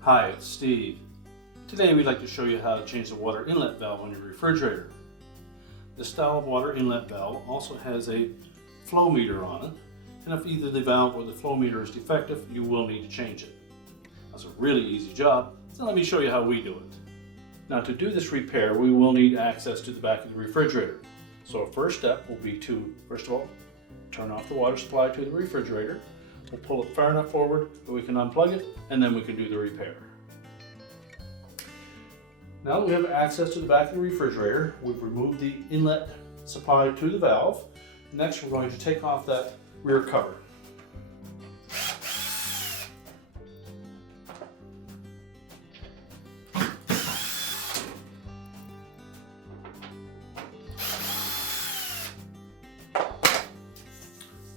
Hi, it's Steve. Today we'd like to show you how to change the water inlet valve on your refrigerator. This style of water inlet valve also has a flow meter on it, and if either the valve or the flow meter is defective, you will need to change it. That's a really easy job, so let me show you how we do it. Now to do this repair, we will need access to the back of the refrigerator. So our first step will be to, first of all, turn off the water supply to the refrigerator. We'll pull it far enough forward that we can unplug it, and then we can do the repair. Now that we have access to the back of the refrigerator, we've removed the inlet supply to the valve. Next, we're going to take off that rear cover.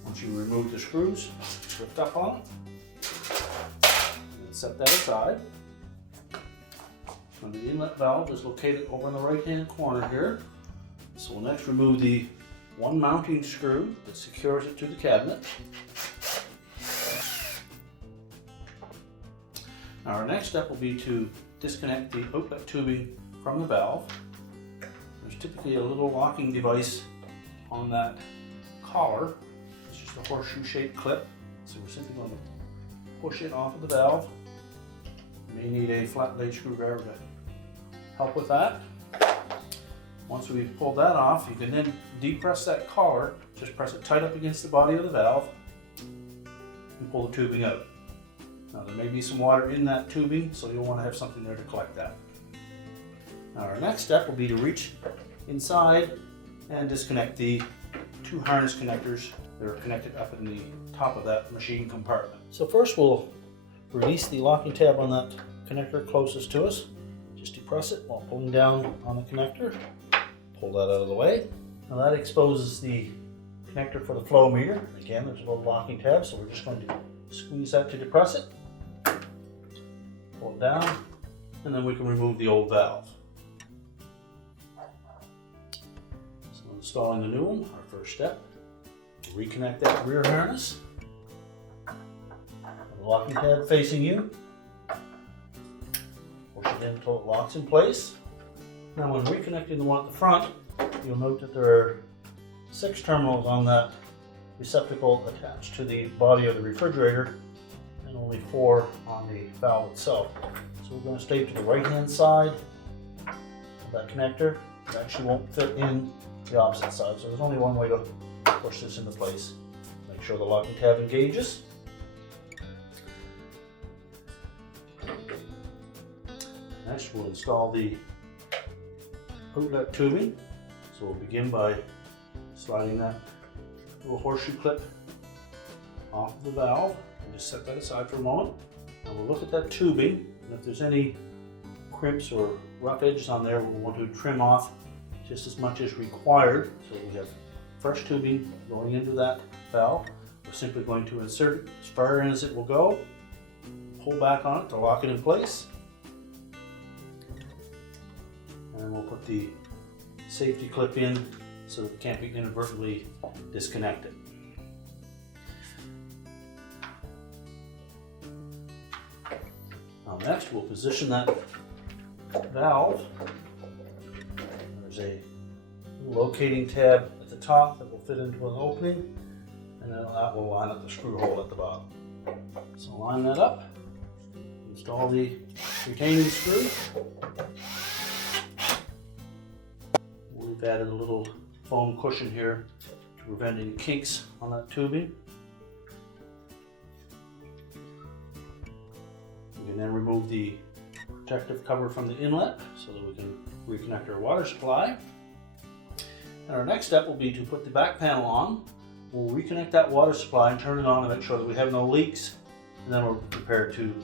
Once you remove the screws, lift up on it, and set that aside. And the inlet valve is located over in the right hand corner here. So we'll next remove the one mounting screw that secures it to the cabinet. Now our next step will be to disconnect the outlet tubing from the valve. There's typically a little locking device on that collar. It's just a horseshoe shaped clip. So we're simply going to push it off of the valve. You may need a flat blade screwdriver to help with that. Once we've pulled that off, you can then depress that collar. Just press it tight up against the body of the valve and pull the tubing out. Now there may be some water in that tubing, so you'll want to have something there to collect that. Now our next step will be to reach inside and disconnect the two harness connectors that are connected up in the top of that machine compartment. So first we'll release the locking tab on that connector closest to us. Just depress it while pulling down on the connector. Pull that out of the way. Now that exposes the connector for the flow meter. Again, there's a little locking tab, so we're just going to squeeze that to depress it. Pull it down, and then we can remove the old valve. So installing the new one, our first step. Reconnect that rear harness. The locking tab facing you. Push it in until it locks in place. Now when reconnecting the one at the front, you'll note that there are 6 terminals on that receptacle attached to the body of the refrigerator and only 4 on the valve itself. So we're going to stay to the right hand side of that connector. It actually won't fit in the opposite side, so there's only one way to push this into place. Make sure the locking tab engages. Next we'll install the outlet tubing. So we'll begin by sliding that little horseshoe clip off the valve and just set that aside for a moment. And we'll look at that tubing, and if there's any crimps or rough edges on there, we'll want to trim off just as much as required. So we have fresh tubing going into that valve. We're simply going to insert it as far in as it will go, pull back on it to lock it in place, and then we'll put the safety clip in so that it can't be inadvertently disconnected. Now next we'll position that valve. There's a locating tab at the top that will fit into an opening, and then that will line up the screw hole at the bottom. So line that up, install the retaining screw. We've added a little foam cushion here to prevent any kinks on that tubing. We can then remove the protective cover from the inlet so that we can reconnect our water supply. And our next step will be to put the back panel on. We'll reconnect that water supply and turn it on to make sure that we have no leaks, and then we're prepared to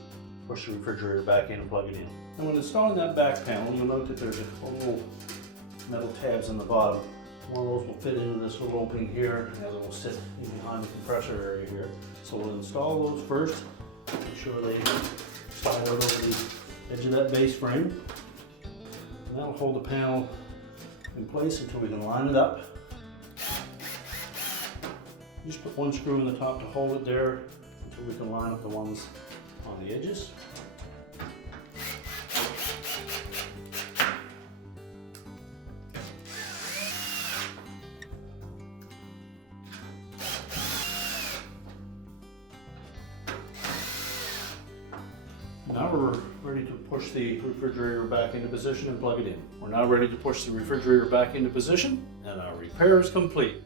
push the refrigerator back in and plug it in. And when installing that back panel, you'll note that there's a little metal tabs on the bottom. One of those will fit into this little opening here, and the other will sit in behind the compressor area here. So we'll install those first, make sure they slide out over the edge of that base frame. And that'll hold the panel in place until we can line it up. Just put one screw in the top to hold it there until we can line up the ones on the edges. Now we're ready to push the refrigerator back into position and plug it in. We're now ready to push the refrigerator back into position, and our repair is complete.